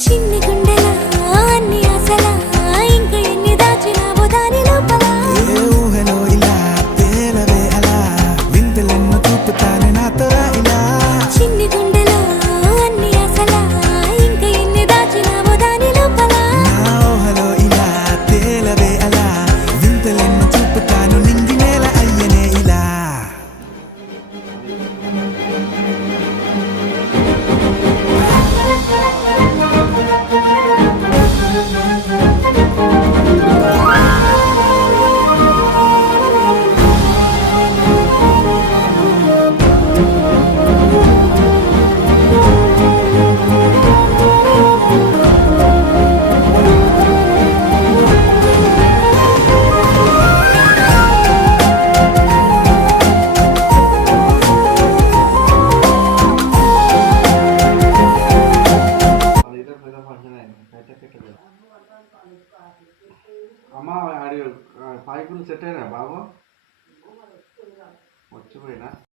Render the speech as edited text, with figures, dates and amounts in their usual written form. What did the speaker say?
చిన్ని గుండెల అన్ని ఆశల ఇంకా ఎన్ని దాచినావో దాని లోపల ఏ ఊహలో ఇలా తేలవే అలా వింతలెన్నో చూపుతానే నాతో రా ఇలా చిన్ని గుండెల అన్ని ఆశల ఇంకా ఎన్ని దాచినావో దాని లోపల నా ఊహలో ఇలా తేలవే అలా వింతలెన్నో చూపుతాను నింగి నేల అయ్యనే ఇలా అమ్మ ఆడి 5 సెట్ అయినా బాబు వచ్చిపోయినా